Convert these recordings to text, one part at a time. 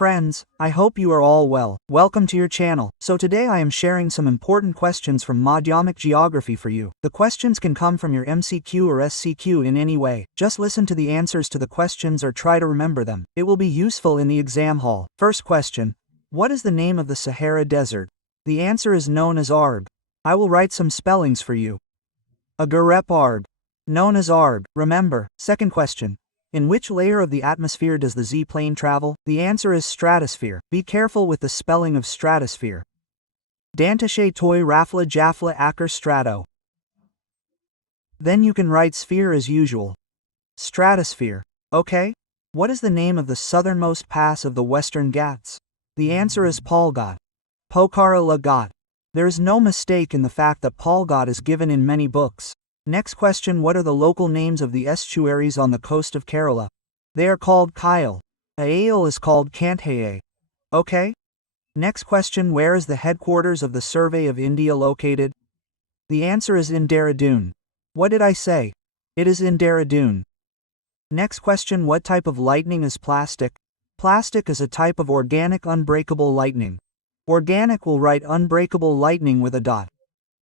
Friends, I hope you are all well. Welcome to your channel. So today I am sharing some important questions from Madhyamik geography for you. The questions can come from your MCQ or SCQ in any way. Just listen to the answers to the questions or try to remember them. It will be useful in the exam hall. First question. What is the name of the Sahara Desert? The answer is known as Arb. I will write some spellings for you. Agarep Arb. Known as Arb. Remember. Second question. In which layer of the atmosphere does the Z-plane travel? The answer is stratosphere. Be careful with the spelling of stratosphere. Dantashe toy rafla jafla akar strato. Then you can write sphere as usual. Stratosphere. Okay? What is the name of the southernmost pass of the Western Ghats? The answer is Palghat. Pokhara La Ghat. There is no mistake in the fact that Palghat is given in many books. Next question. What are the local names of the estuaries on the coast of Kerala? They are called Kyle. Aale is called Kanthaye. Okay? Next question. Where is the headquarters of the Survey of India located? The answer is in Dehradun. What did I say? It is in Dehradun. Next question. What type of lightning is plastic? Plastic is a type of organic unbreakable lightning. Organic will write unbreakable lightning with a dot.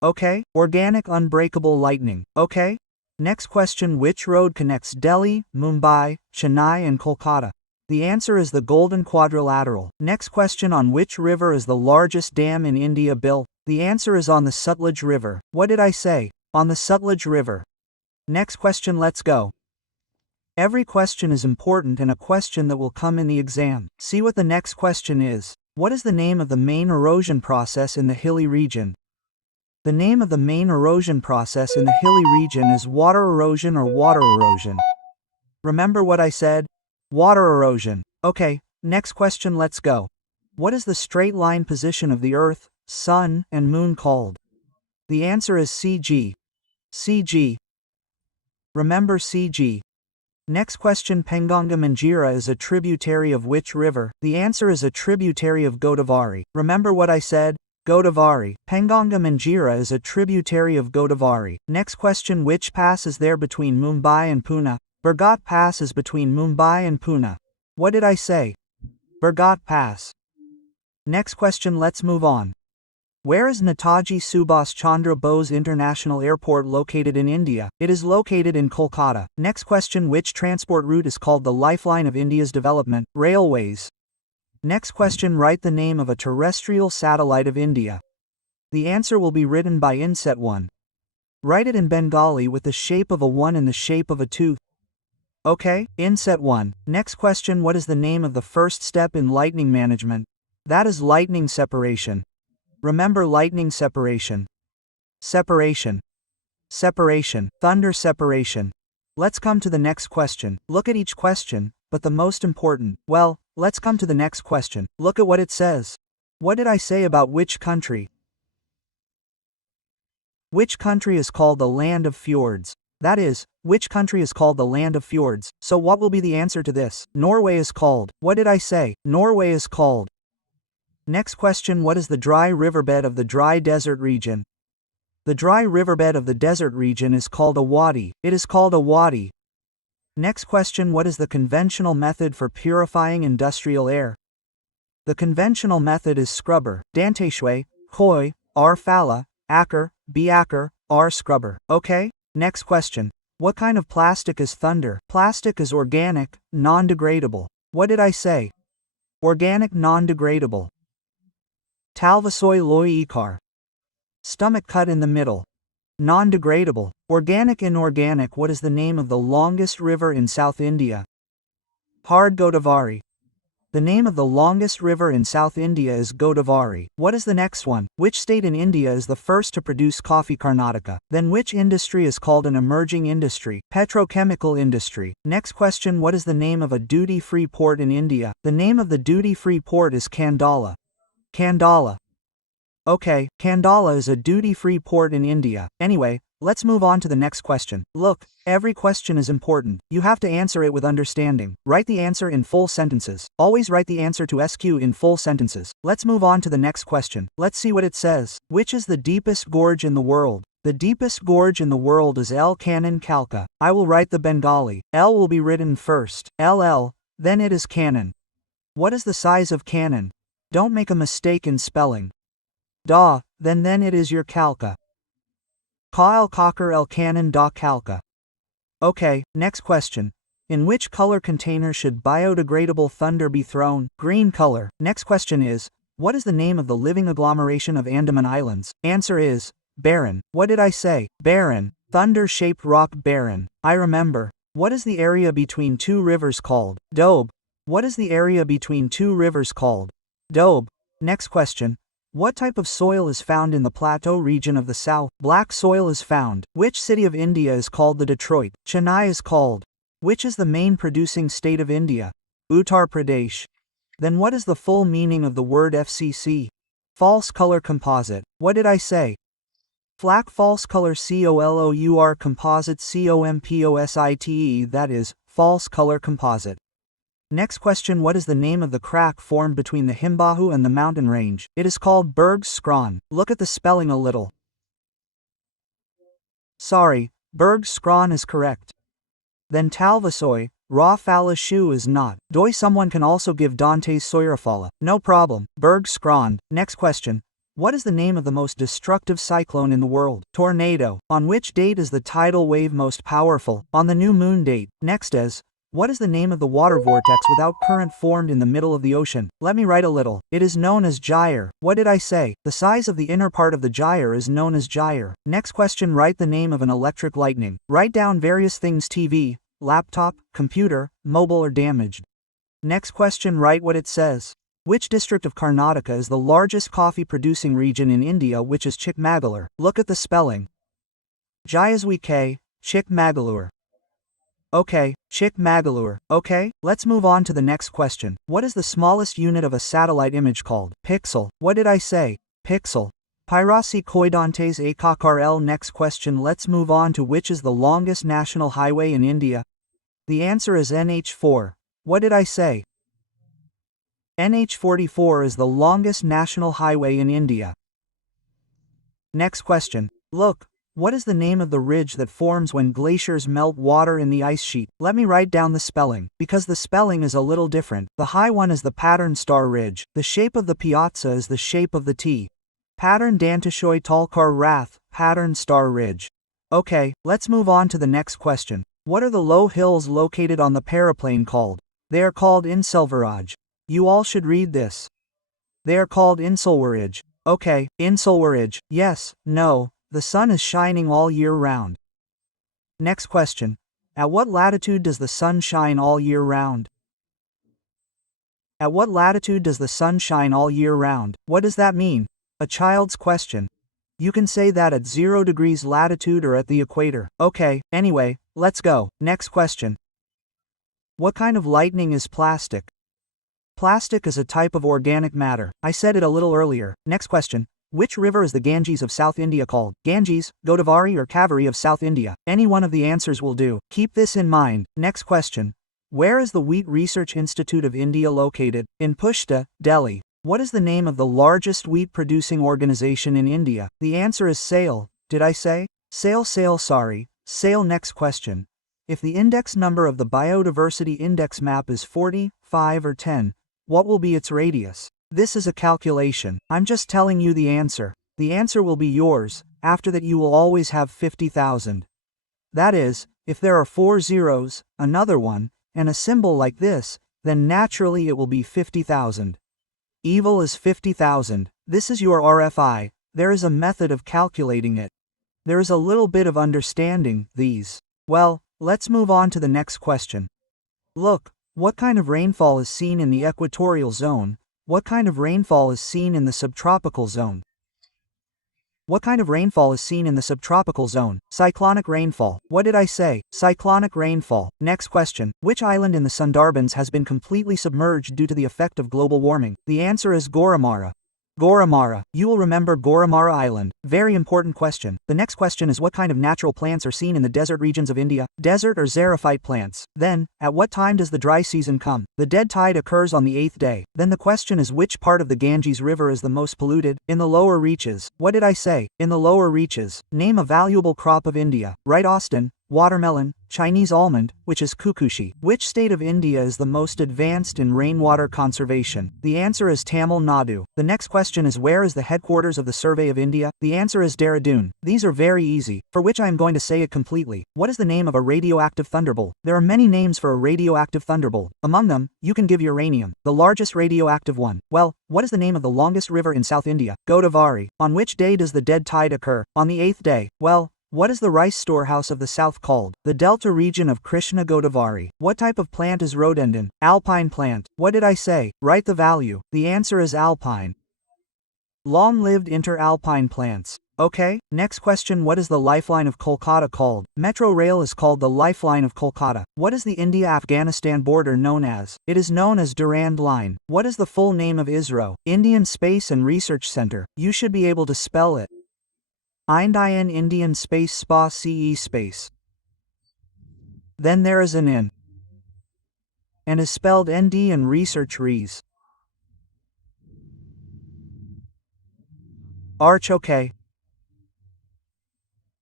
Okay? Organic unbreakable lightning. Okay? Next question. Which road connects Delhi, Mumbai, Chennai and Kolkata? The answer is the Golden Quadrilateral. Next question. On which river is the largest dam in India built? The answer is on the Sutlej River. What did I say? On the Sutlej River. Next question. Let's go. Every question is important and a question that will come in the exam. See what the next question is. What is the name of the main erosion process in the hilly region? The name of the main erosion process in the hilly region is water erosion or water erosion. Remember what I said? Water erosion. Okay, next question. Let's go. What is the straight line position of the Earth, Sun, and Moon called? The answer is CG. CG. Remember CG. Next question. Penganga Manjira is a tributary of which river? The answer is a tributary of Godavari. Remember what I said? Godavari. Penganga Manjira is a tributary of Godavari. Next question. Which pass is there between Mumbai and Pune? Barghat Pass is between Mumbai and Pune. What did I say? Barghat Pass. Next question. Let's move on. Where is Netaji Subhas Chandra Bose International Airport located in India? It is located in Kolkata. Next question. Which transport route is called the lifeline of India's development? Railways. Next question. Write the name of a terrestrial satellite of India. The answer will be written by Inset 1. Write it in Bengali with the shape of a 1 and the shape of a tooth. Okay? Inset 1. Next question. What is the name of the first step in lightning management? That is lightning separation. Remember lightning separation. Separation. Separation. Thunder separation. Let's come to the next question. Look at each question, but the most important, well, let's come to the next question. Look at what it says. What did I say about which country? Which country is called the land of fjords? That is, which country is called the land of fjords? So what will be the answer to this? Norway is called. What did I say? Norway is called. Next question. What is the dry riverbed of the dry desert region? The dry riverbed of the desert region is called a wadi. It is called a wadi. Next question. What is the conventional method for purifying industrial air? The conventional method is scrubber. Danteshwe, koi, r fala, akar, biakar, r scrubber. Okay? Next question. What kind of plastic is thunder? Plastic is organic, non-degradable. What did I say? Organic non-degradable. Talvasoy loy ikar. Stomach cut in the middle. Non-degradable. Organic inorganic. What is the name of the longest river in South India? Hard Godavari. The name of the longest river in South India is Godavari. What is the next one? Which state in India is the first to produce coffee? Karnataka. Then which industry is called an emerging industry? Petrochemical industry. Next question. What is the name of a duty-free port in India? The name of the duty-free port is Kandala. Kandala. Okay, Kandala is a duty-free port in India. Anyway, let's move on to the next question. Look, every question is important. You have to answer it with understanding. Write the answer in full sentences. Always write the answer to SQ in full sentences. Let's move on to the next question. Let's see what it says. Which is the deepest gorge in the world? The deepest gorge in the world is El Canon Kalka. I will write the Bengali. L will be written first. LL, then it is Canon. What is the size of cannon? Don't make a mistake in spelling. Da, then it is your calca. Ka el cocker el cannon da calca. Okay, next question. In which color container should biodegradable thunder be thrown? Green color. Next question is, what is the name of the living agglomeration of Andaman Islands? Answer is, barren. What did I say? Barren. Thunder-shaped rock barren. I remember. What is the area between two rivers called? Doab. What is the area between two rivers called? Doab. Next question. What type of soil is found in the plateau region of the south? Black soil is found. Which city of India is called the Detroit? Chennai is called. Which is the main producing state of India? Uttar Pradesh. Then what is the full meaning of the word FCC? False color composite. What did I say? FLAC false color COLOUR composite COMPOSITE, that is, false color composite. Next question. What is the name of the crack formed between the Himbahu and the mountain range? It is called Berg's Skron. Look at the spelling a little. Sorry, Berg's Skron is correct. Then Talvasoy, Ra Fala Shu is not. Doi someone can also give Dante's Soyrafala. No problem, Berg's Skron. Next question. What is the name of the most destructive cyclone in the world? Tornado. On which date is the tidal wave most powerful? On the new moon date. Next is, what is the name of the water vortex without current formed in the middle of the ocean? Let me write a little. It is known as gyre. What did I say? The size of the inner part of the gyre is known as gyre. Next question. Write the name of an electric lightning. Write down various things: TV, laptop, computer, mobile or damaged. Next question. Write what it says. Which district of Karnataka is the largest coffee producing region in India, which is Chikmagalur? Look at the spelling. Jayaswik, Chikmagalur. Okay, Chikmagalur. Okay, let's move on to the next question. What is the smallest unit of a satellite image called? Pixel. What did I say? Pixel. Pyrasi Koidantes Akakar L. Next question. Let's move on to which is the longest national highway in India? The answer is NH4. What did I say? NH44 is the longest national highway in India. Next question. Look. What is the name of the ridge that forms when glaciers melt water in the ice sheet? Let me write down the spelling, because the spelling is a little different. The high one is the pattern star ridge. The shape of the piazza is the shape of the T. Pattern Dantashoy Talkar Rath, pattern star ridge. Okay, let's move on to the next question. What are the low hills located on the paraplane called? They are called Inselvaraj. You all should read this. They are called Insulwaraj. Okay, Insulwaraj. Yes, no. The sun is shining all year round. Next question. At what latitude does the sun shine all year round? At what latitude does the sun shine all year round? What does that mean? A child's question. You can say that at 0 degrees latitude or at the equator. Okay, anyway, let's go. Next question. What kind of lightning is plastic? Plastic is a type of organic matter. I said it a little earlier. Next question. Which river is the Ganges of South India called? Ganges, Godavari or Kaveri of South India? Any one of the answers will do. Keep this in mind. Next question. Where is the Wheat Research Institute of India located? In Pushta, Delhi. What is the name of the largest wheat producing organization in India? The answer is SAIL. Did I say? SAIL. Sorry. SAIL. Next question. If the index number of the biodiversity index map is 40, 5 or 10, what will be its radius? This is a calculation. I'm just telling you the answer. The answer will be yours. After that you will always have 50,000. That is, if there are 4 zeros, another one, and a symbol like this, then naturally it will be 50,000. Evil is 50,000. This is your RFI. There is a method of calculating it. There is a little bit of understanding these. Well, let's move on to the next question. Look, what kind of rainfall is seen in the equatorial zone? What kind of rainfall is seen in the subtropical zone? What kind of rainfall is seen in the subtropical zone? Cyclonic rainfall. What did I say? Cyclonic rainfall. Next question. Which island in the Sundarbans has been completely submerged due to the effect of global warming? The answer is Goramara. Goramara. You will remember Goramara Island. Very important question. The next question is what kind of natural plants are seen in the desert regions of India? Desert or xerophyte plants. Then, at what time does the dry season come? The dead tide occurs on the 8th day. Then the question is which part of the Ganges River is the most polluted? In the lower reaches. What did I say? In the lower reaches. Name a valuable crop of India. Write Austin, watermelon, Chinese almond, which is kukushi. Which state of India is the most advanced in rainwater conservation? The answer is Tamil Nadu. The next question is, where is the headquarters of the Survey of India? The answer is Dehradun. These are very easy, for which I am going to say it completely. What is the name of a radioactive thunderbolt? There are many names for a radioactive thunderbolt. Among them, you can give uranium, the largest radioactive one. Well, what is the name of the longest river in South India? Godavari. On which day does the dead tide occur? On the 8th day. Well, what is the rice storehouse of the south called? The delta region of Krishna Godavari. What type of plant is rhododendron? Alpine plant. What did I say? Write the value. The answer is alpine. Long-lived inter-alpine plants. Okay, next question. What is the lifeline of Kolkata called? Metro rail is called the lifeline of Kolkata. What is the India-Afghanistan border known as? It is known as Durand Line. What is the full name of ISRO? Indian Space and Research Center. You should be able to spell it. Indian Indian Space Spa CE Space. Then there is an N. And is spelled ND and Research Res. Arch. Okay.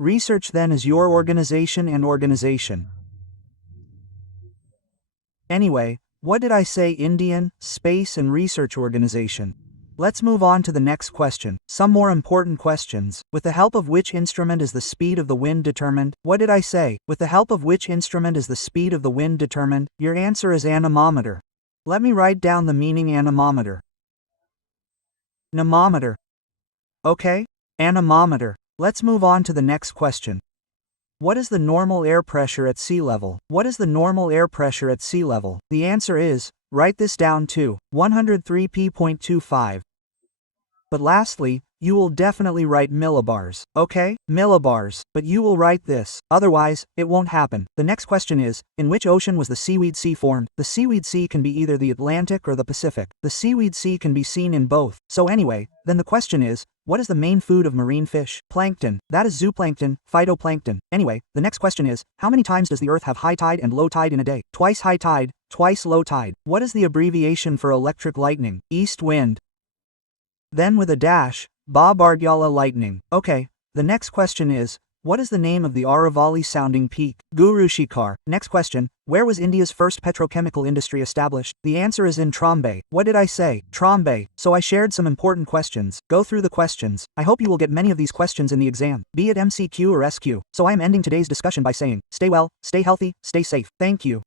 Research then is your organization and organization. Anyway, what did I say? Indian Space and Research Organization. Let's move on to the next question. Some more important questions. With the help of which instrument is the speed of the wind determined? What did I say? With the help of which instrument is the speed of the wind determined? Your answer is anemometer. Let me write down the meaning anemometer. Anemometer. Okay? Anemometer. Let's move on to the next question. What is the normal air pressure at sea level? What is the normal air pressure at sea level? The answer is, write this down too, 103p.25. But lastly, you will definitely write millibars. Okay? Millibars. But you will write this. Otherwise, it won't happen. The next question is, in which ocean was the Seaweed Sea formed? The Seaweed Sea can be either the Atlantic or the Pacific. The Seaweed Sea can be seen in both. So anyway, then the question is, what is the main food of marine fish? Plankton. That is zooplankton, phytoplankton. Anyway, the next question is, how many times does the Earth have high tide and low tide in a day? Twice high tide, twice low tide. What is the abbreviation for electric lightning? East wind. Then with a dash, Babardyala lightning. Okay, the next question is, what is the name of the Aravalli sounding peak? Guru Shikhar. Next question, where was India's first petrochemical industry established? The answer is in Trombay. What did I say? Trombay. So I shared some important questions. Go through the questions. I hope you will get many of these questions in the exam, be it MCQ or SQ. So I am ending today's discussion by saying, stay well, stay healthy, stay safe. Thank you.